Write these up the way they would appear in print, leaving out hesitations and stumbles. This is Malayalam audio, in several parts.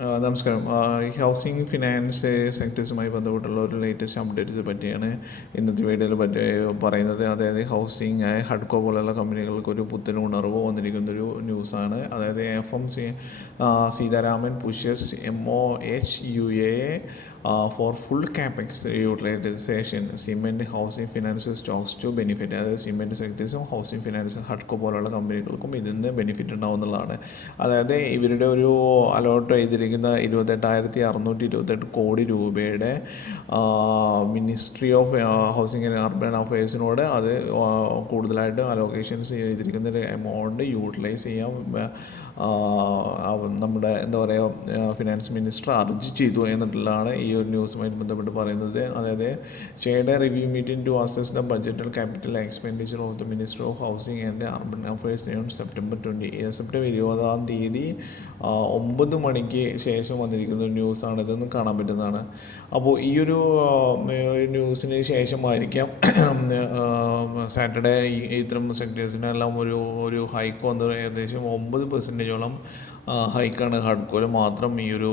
നമസ്കാരം. ഈ ഹൗസിംഗ് ഫിനാൻസ് സെക്ടേഴ്സുമായി ബന്ധപ്പെട്ടുള്ള ഒരു ലേറ്റസ്റ്റ് അപ്ഡേറ്റ്സ് പറ്റിയാണ് ഇന്നത്തെ വീഡിയോയിൽ പറയുന്നത്. അതായത് ഹൗസിംഗ് ഹഡ്കോ പോലുള്ള കമ്പനികൾക്ക് ഒരു പുത്തൻ ഉണർവ് വന്നിരിക്കുന്നൊരു ന്യൂസാണ്. അതായത് Sitharaman pushes MOHUA for full capex utilisation cement housing finance stocks to benefit. അതായത് സിമെൻറ്റ് സെക്ടേഴ്സും ഹൗസിംഗ് ഫിനാൻസും ഹഡ്കോ പോലുള്ള കമ്പനികൾക്കും ഇതിൽ നിന്ന് ബെനിഫിറ്റ് ഉണ്ടാവുന്നതാണ്. അതായത് ഇവരുടെ ഒരു അലോട്ട് ചെയ്തിരിക്കുന്ന 28,628 കോടി രൂപയുടെ ministry of housing and urban അഫയേഴ്സിനോട് അത് കൂടുതലായിട്ട് അലോക്കേഷൻസ് ചെയ്തിരിക്കുന്ന ഒരു എമൗണ്ട് യൂട്ടിലൈസ് ചെയ്യാൻ നമ്മുടെ ഫിനാൻസ് മിനിസ്റ്റർ അർജി ചെയ്തു എന്നുള്ളതാണ് ഈ ഒരു ന്യൂസുമായി ബന്ധപ്പെട്ട് പറയുന്നത്. അതായത് shared review meeting to assess the budgeted capital expenditure of the minister of housing and urban affairs on September 20 9 മണിക്ക് ശേഷം വന്നിരിക്കുന്ന ഒരു ന്യൂസാണ്. ഇതൊന്ന് കാണാൻ പറ്റുന്നതാണ്. അപ്പോൾ ഈ ഒരു ന്യൂസിന് ശേഷമായിരിക്കാം സാറ്റർഡേ ഇത്തരം സെക്ടേഴ്സിനെല്ലാം ഒരു ഹൈക്ക് വന്നത്. ഏകദേശം 9% ഹൈക്കാണ് ഹഡ്കോയിൽ മാത്രം ഈ ഒരു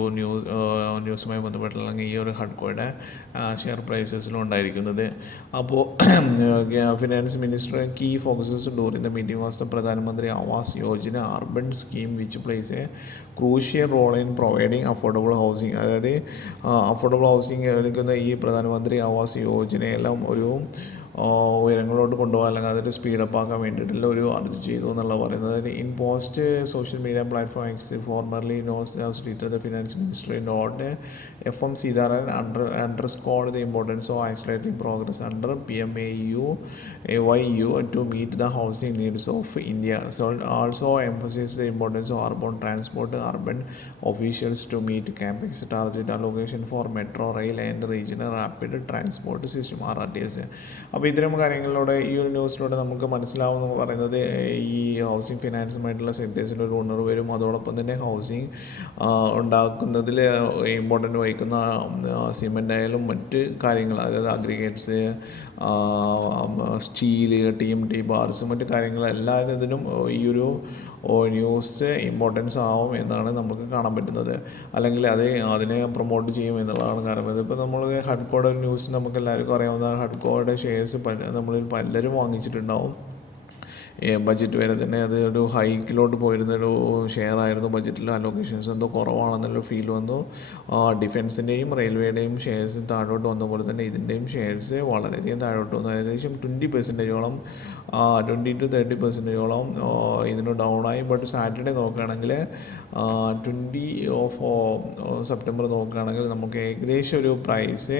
ന്യൂസുമായി ബന്ധപ്പെട്ടുള്ള അല്ലെങ്കിൽ ഈ ഒരു ഹഡ്കോയുടെ ഷെയർ പ്രൈസസിലും ഉണ്ടായിരിക്കുന്നത്. അപ്പോൾ finance minister key focuses during the meeting was the Pradhan Mantri Awas Yojana urban scheme which plays a crucial role in providing affordable housing. അതായത് അഫോർഡബിൾ ഹൗസിംഗ് എടുക്കുന്ന ഈ പ്രധാനമന്ത്രി ആവാസ് യോജനയെല്ലാം ഒരു ഉയരങ്ങളോട്ട് കൊണ്ടുപോകാൻ അല്ലെങ്കിൽ അതൊരു സ്പീഡപ്പ് ആക്കാൻ വേണ്ടിയിട്ടുള്ള ഒരു അർജി ചെയ്തു എന്നുള്ള പറയുന്നത്. In post social media platform X formerly knows as Twitter the finance minister note FM Sitharan underscored the importance of accelerating progress under PMAU to meet the housing needs of India. So also emphasized the importance of urban transport, urban officials to meet capex target allocation for metro rail and regional rapid transport system RRTS. അപ്പോൾ ഇത്തരം കാര്യങ്ങളിലൂടെ ഈ ഒരു ന്യൂസിലൂടെ നമുക്ക് മനസ്സിലാവുമെന്ന് പറയുന്നത് ഈ ഹൗസിംഗ് ഫിനാൻസുമായിട്ടുള്ള സെക്ടേഴ്സിൽ ഒരു ഉണർവ് വരും. അതോടൊപ്പം തന്നെ ഹൗസിംഗ് ഉണ്ടാക്കുന്നതിൽ ഇമ്പോർട്ടൻ്റ് വഹിക്കുന്ന സിമെൻ്റ് ആയാലും മറ്റ് കാര്യങ്ങൾ, അതായത് അഗ്രിഗേറ്റ്സ്, സ്റ്റീല്, TMT ബാർസ്, മറ്റ് കാര്യങ്ങൾ എല്ലാത്തിനും ഈ ഒരു ന്യൂസ് ഇമ്പോർട്ടൻസ് ആവും എന്നാണ് നമുക്ക് കാണാൻ പറ്റുന്നത്. അല്ലെങ്കിൽ അതിനെ പ്രൊമോട്ട് ചെയ്യും എന്നുള്ളതാണ്. കാരണം ഇതിപ്പോൾ നമ്മൾ ഹഡ്കോയുടെ ന്യൂസ് നമുക്ക് എല്ലാവർക്കും അറിയാവുന്നതാണ്. ഹഡ്കോയുടെ ഷെയർസ് നമ്മളിൽ പലരും വാങ്ങിച്ചിട്ടുണ്ടാവും. ബഡ്ജറ്റ് വരെ തന്നെ അത് ഒരു ഹൈക്കിലോട്ട് പോയിരുന്നൊരു ഷെയർ ആയിരുന്നു. ബഡ്ജറ്റിൽ അലോക്കേഷൻസ് എന്തോ കുറവാണെന്നുള്ള ഫീൽ വന്നു. ഡിഫൻസിൻ്റെയും റെയിൽവേയുടെയും ഷെയർസ് താഴോട്ട് വന്ന പോലെ തന്നെ ഇതിൻ്റെയും ഷെയർസ് വളരെയധികം താഴോട്ട് വന്നു. ഏകദേശം 20%-ഓളം 20-30%-ഓളം ഇതിന് ഡൗണായി. ബട്ട് സാറ്റർഡേ നോക്കുകയാണെങ്കിൽ 20 ഓഫ് സെപ്റ്റംബർ നോക്കുകയാണെങ്കിൽ നമുക്ക് ഏകദേശം ഒരു പ്രൈസ്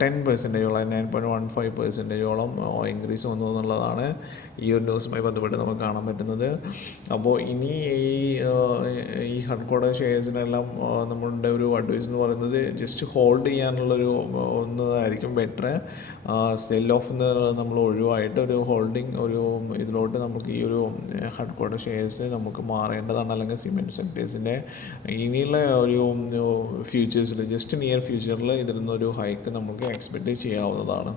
10%-ഓളം 9.15%-ഓളം ഇൻക്രീസ് വന്നു എന്നുള്ളതാണ് ഈ ഒരു ന്യൂസുമായി ബന്ധപ്പെട്ട് നമുക്ക് കാണാൻ പറ്റുന്നത്. അപ്പോൾ ഇനി ഈ ഹഡ്കോയുടെ ഷെയർസിനെല്ലാം നമ്മളുടെ ഒരു അഡ്വൈസ് എന്ന് പറയുന്നത് ജസ്റ്റ് ഹോൾഡ് ചെയ്യാനുള്ളൊരു ഒന്നതായിരിക്കും ബെറ്റർ. സെൽ ഓഫ് നമ്മൾ ഒഴിവായിട്ട് ഒരു ഹോൾഡിങ് ഒരു ഇതിലോട്ട് നമുക്ക് ഈ ഒരു ഹഡ്കോയുടെ ഷെയർസ് നമുക്ക് മാറേണ്ടതാണ്. അല്ലെങ്കിൽ സിമെൻറ്റ് സെക്ടേഴ്സിൻ്റെ ഇനിയുള്ള ഒരു ഫ്യൂച്ചേഴ്സിൽ ജസ്റ്റ് നിയർ ഫ്യൂച്ചറിൽ ഇതിൽ നിന്നൊരു ഹൈക്ക് നമുക്ക് എക്സ്പെക്റ്റ് ചെയ്യാവുന്നതാണ്.